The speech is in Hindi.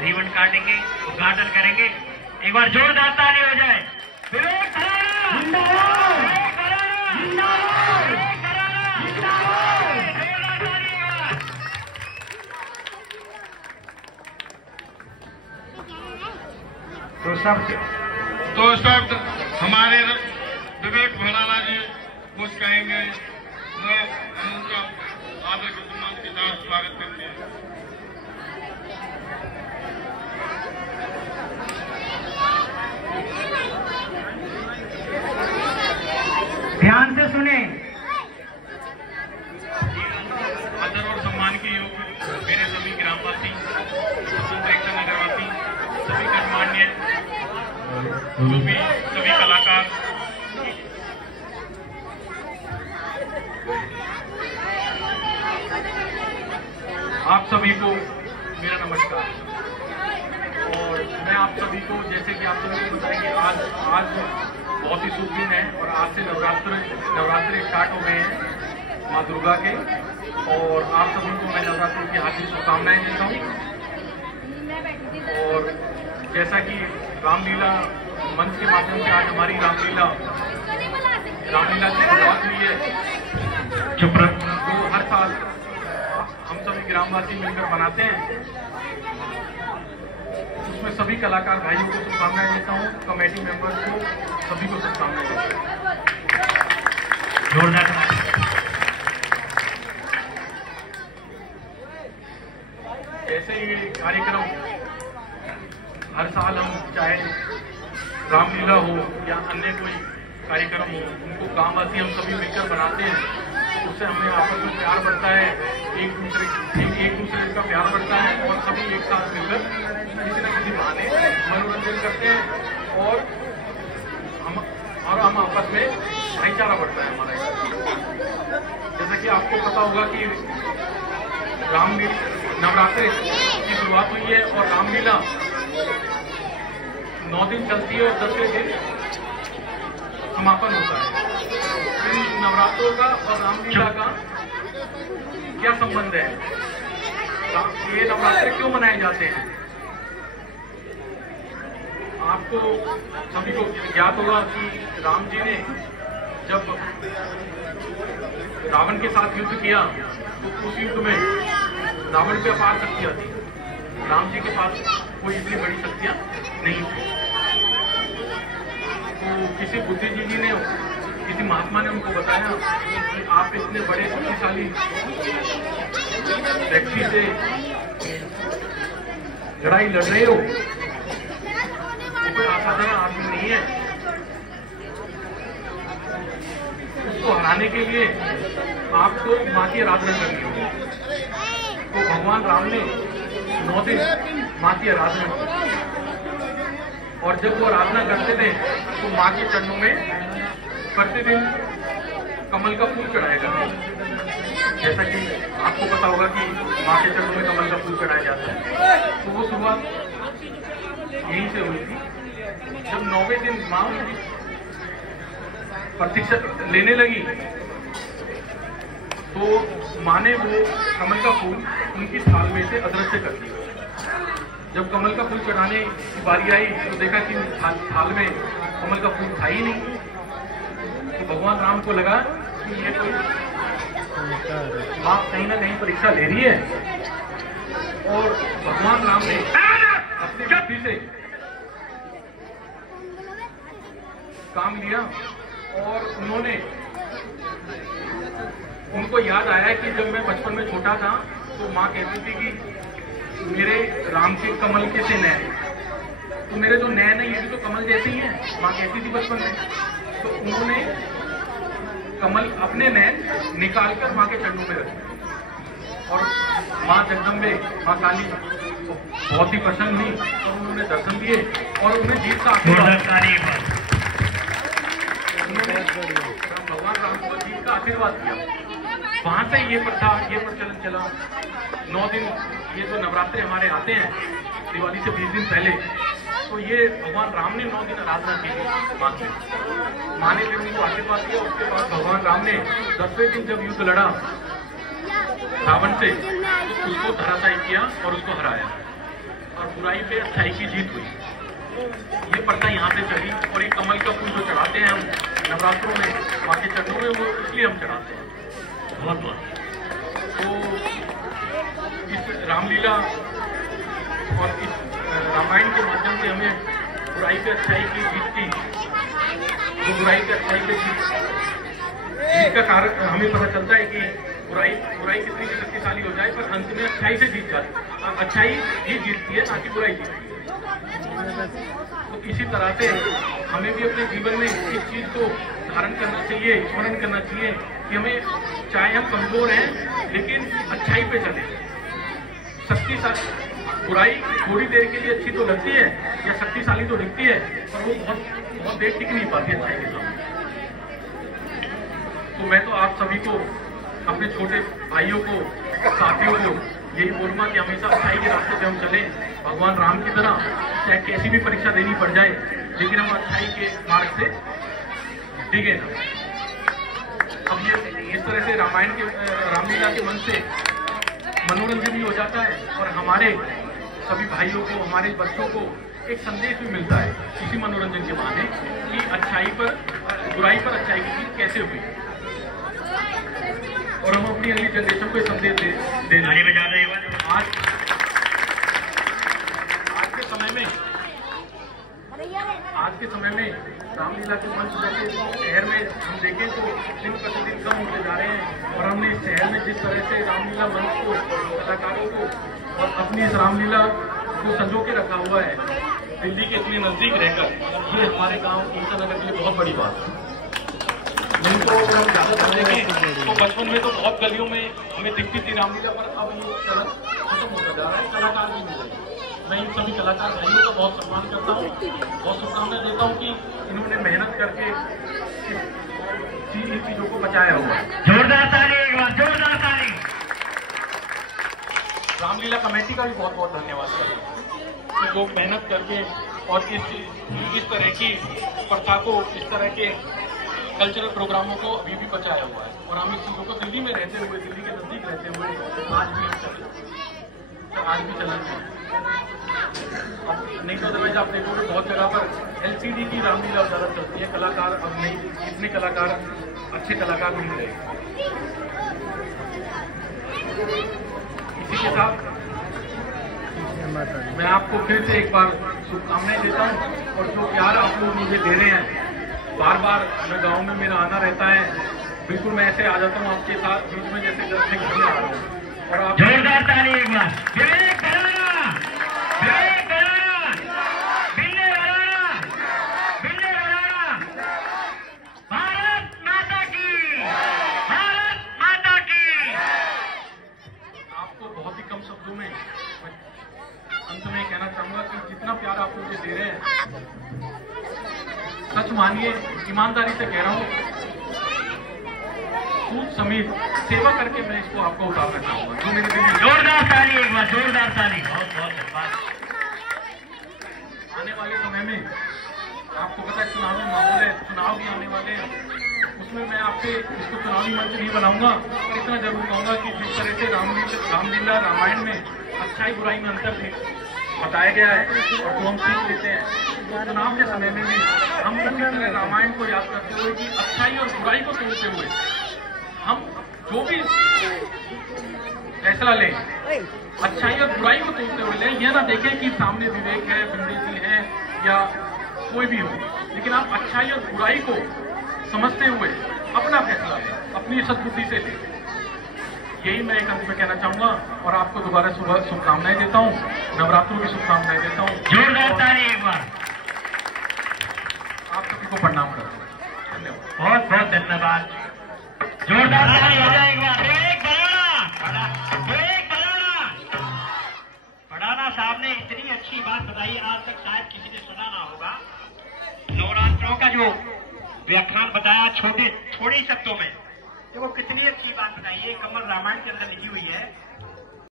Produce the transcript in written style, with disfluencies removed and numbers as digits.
रिबन काटेंगे, उद्घाटन करेंगे। एक बार जोरदार ताली हो जाए। विवेक खरारा जिंदाबाद, विवेक खरारा जिंदाबाद, विवेक खरारा जिंदाबाद। जोरदार ताली एक बार। तो शब्द हमारे विवेक भराना जी कुछ कहेंगे। मैं उनका आदर के सम्मान के साथ स्वागत करते हैं। ध्यान से सुने। आदर और सम्मान के योग्य मेरे सभी ग्रामवासी, वसुंधरा नगरवासी, सभी गणमान्य, सभी कलाकार, आप सभी को मेरा नमस्कार। और मैं आप सभी को, जैसे कि आप सभी को बताएं कि आज बहुत ही शुभ दिन है और आज से नवरात्रि स्टार्ट हो गए हैं माँ दुर्गा के। और आप सभी को मैं नवरात्रि की हार्दिक शुभकामनाएं देता हूँ। और जैसा कि रामलीला मंच के माध्यम से आज हमारी रामलीला की शुरुआत हुई है, जो हर साल हम सभी ग्रामवासी मिलकर बनाते हैं, उसमें सभी कलाकार भाइयों को शुभकामनाएं देता हूँ, कमेटी मेंबर्स को सभी को शुभकामनाएं देता हूँ। जोरदार। जैसे ये कार्यक्रम हर साल हम चाहे रामलीला हो या अन्य कोई कार्यक्रम हो, उनको गांववासी हम सभी मिलकर बनाते हैं, उससे हमें आपस में प्यार बढ़ता है, एक दूसरे का प्यार बढ़ता है और सभी एक साथ मिलकर किसी न किसी बहाने मनोरंजन करते हैं और हम आपस में भाईचारा बढ़ता है हमारा। जैसा कि आपको पता होगा कि रामलीला नवरात्रि की शुरुआत हुई है और रामलीला 9 दिन चलती है और 10वें दिन समापन होता है। इन नवरात्रों का और रामलीला का क्या संबंध है? ये नवरात्रि क्यों मनाए जाते हैं? आपको सभी को ज्ञात होगा कि राम जी ने जब रावण के साथ युद्ध किया तो उस युद्ध में रावण पे अपार शक्तियां थी, राम जी के पास कोई इतनी बड़ी शक्तियां नहीं थी। तो किसी बुद्धिजीवी ने, किसी महात्मा ने उनको बताया कि आप इतने बड़े शक्तिशाली व्यक्ति से लड़ाई लड़ रहे हो, कोई असाधारण आदमी नहीं है, उसको हराने के लिए आपको माँ की आराधना करनी होगी। तो भगवान राम ने 9 दिन माँ की आराधना की और जब वो आराधना करते थे तो माँ के चरणों में प्रतिदिन कमल का फूल चढ़ाया जाता है। जैसा कि आपको पता होगा कि माँ के चरणों में कमल का फूल चढ़ाया जाता है। तो वो शुरुआत यहीं से हुई थी। जब 9वें दिन माँ उनकी प्रतीक्षा लेने लगी तो माँ ने वो कमल का फूल उनकी थाल में से अदृश्य कर दिया। जब कमल का फूल चढ़ाने की बारी आई तो देखा कि थाल में कमल का फूल था ही नहीं। तो भगवान राम को लगा कि ये कोई माँ कहीं ना कहीं परीक्षा ले रही है और भगवान राम ने अपनी बुद्धि से काम लिया और उनको याद आया कि जब मैं बचपन में छोटा था तो माँ कहती थी कि मेरे राम के कमल के से नैन, तो मेरे जो नैन है ये भी तो कमल जैसे ही हैं, माँ कहती थी बचपन में। तो उन्होंने कमल अपने नैन निकालकर माँ के चरणों में रखे और माँ जगदम्बे, माँ काली बहुत ही प्रसन्न हुई और उन्होंने दर्शन दिए और उन्हें जीत का भगवान राम को जीत का आशीर्वाद दिया। वहां से ये प्रचलन चला। 9 दिन ये जो नवरात्रे हमारे आते हैं दिवाली से 20 दिन पहले, तो ये भगवान राम ने 9 दिन आराधना की माँ ने फिर उनको आशीर्वाद दिया। उसके बाद भगवान राम ने 10वें दिन जब युद्ध लड़ा रावण से, तो उसको धराशायी किया और उसको हराया और बुराई पे अच्छाई की जीत हुई। ये प्रथा यहाँ से चली। और ये कमल का फूल जो चढ़ाते हैं हम नवरात्रों में माँ के चरणों में, वो इसलिए हम चढ़ाते हैं। बहुत बहुत। तो इस रामलीला और इस रामायण के माध्यम से हमें बुराई पे अच्छाई की जीत की, जो बुराई पे अच्छाई पे जीत का कारण हमें पता चलता है कि बुराई कितनी भी शक्तिशाली हो जाए, पर अंत में अच्छाई से जीत जाती, अच्छाई ही जीतती है, ना कि बुराई जीतती है। तो इसी तरह से हमें भी अपने जीवन में इस चीज को धारण करना चाहिए, स्मरण करना चाहिए कि हमें चाहे हम कमजोर हैं लेकिन अच्छाई पे चले। शक्तिशाली बुराई थोड़ी देर के लिए अच्छी तो लगती है या शक्तिशाली तो दिखती है, पर वो बहुत देर टिक नहीं पाती अच्छाई के साथ। तो मैं तो आप सभी को, अपने छोटे भाइयों को, साथियों को यही बोलूंगा कि हमेशा अच्छाई के रास्ते पे हम चले, भगवान राम की तरह। चाहे कैसी भी परीक्षा देनी पड़ जाए, लेकिन हम अच्छाई के मार्ग से डिगे ना। अब ये इस तरह से रामायण के रामलीला के मन से मनोरंजन भी हो जाता है, और हमारे सभी भाइयों को, हमारे बच्चों को एक संदेश भी मिलता है इसी मनोरंजन के बहाने कि बुराई पर अच्छाई की जीत कैसे हुई, और हम अपनी अगली जनरेशन को संदेश दे आज के समय में रामलीला के मंच जैसे शहर में हम देखें तो दिन प्रतिदिन कम होते जा रहे हैं, और हमने इस शहर में जिस तरह से रामलीला मंच को, कलाकारों को और अपनी इस रामलीला को संजो के रखा हुआ है दिल्ली के इतने नजदीक रहकर, ये हमारे गांव कीर्तनगर के लिए बहुत बड़ी बात है। जिनको हम ज्यादातर देखें तो बचपन में तो बहुत गलियों में हमें दिखती थी रामलीला, पर अब ये खत्म होता जा रहा है, कलाकार भी मिल रहे हैं। मैं इन सभी कलाकार भाइयों का बहुत सम्मान करता हूँ, बहुत शुभकामनाएं देता हूँ कि इन्होंने मेहनत करके इन चीजों को बचाया हुआ है। जोरदार ताली, एक बार जोरदार ताली। रामलीला कमेटी का भी बहुत बहुत धन्यवाद करें, जो मेहनत करके और इस तरह की प्रथा को, इस तरह के कल्चरल प्रोग्रामों को अभी भी बचाया हुआ है। और हम इस चीजों को दिल्ली में रहते हुए, दिल्ली के नजदीक रहते हुए आज भी चलेंगे। नहीं तो अदरवाइज आप देखोगे बहुत जगह पर एलसीडी की रामलीला ज्यादा चलती है, कलाकार अब नहीं, इतने कलाकार, अच्छे कलाकार नहीं रहे। इसी के साथ मैं आपको फिर से एक बार शुभकामनाएं देता हूँ, और जो प्यार आप लोग मुझे दे रहे हैं, बार बार मैं गाँव में मेरा आना रहता है, बिल्कुल मैं ऐसे आ जाता हूँ आपके साथ बीच में जैसे घर से घर में आ रहा हूँ। और आप जोरदार ताली एक बार। भारत माता की, भारत माता की। आपको बहुत ही कम शब्दों में अंत में कहना चाहूंगा कि जितना प्यार आप मुझे दे रहे हैं, सच मानिए, ईमानदारी से कह रहा हूँ, सूद समेत सेवा करके मैं इसको आपको उतारना चाहूंगा। जो मेरे दिल में जोरदार ताली एक बार, जोरदार ताली। बहुत बहुत धन्यवाद। आने वाले समय में आपको पता है चुनावी माहौल है, चुनाव भी आने वाले हैं, उसमें मैं आपसे इसको चुनावी मंच नहीं बनाऊंगा, पर इतना जरूर कहूंगा कि जिस तरह से रामलीला रामायण में अच्छाई बुराई में अंतर बताया गया है, और जो हम सीख लेते हैं चुनाव के समय में भी हम उसी तरह रामायण को याद करते हुए कि अच्छाई और बुराई को तोड़ते हुए हम जो भी फैसला लें, अच्छाई और बुराई को तोड़ते हुए लें। यह ना देखें कि सामने विवेक है, बिंदेसी है या कोई भी हो, लेकिन आप अच्छाई और बुराई को समझते हुए अपना फैसला लें, अपनी सद्बुद्धि से लें। यही मैं एक अंत में कहना चाहूंगा, और आपको दोबारा शुभकामनाएं देता हूँ, नवरात्रों की शुभकामनाएं देता हूँ। जोरदार ताली एक बार। आप सभी को प्रणाम करता हूँ। धन्यवाद, बहुत बहुत धन्यवाद। जोरदार ताली हो जाए एक बार। पढ़ाना साहब ने इतनी अच्छी बात बताई, आज तक शायद किसी ने सुना ना होगा। नवरात्रों का जो व्याख्यान बताया छोटे शब्दों में, देखो कितनी अच्छी बात बताई है, कमल रामायण के अंदर लिखी हुई है।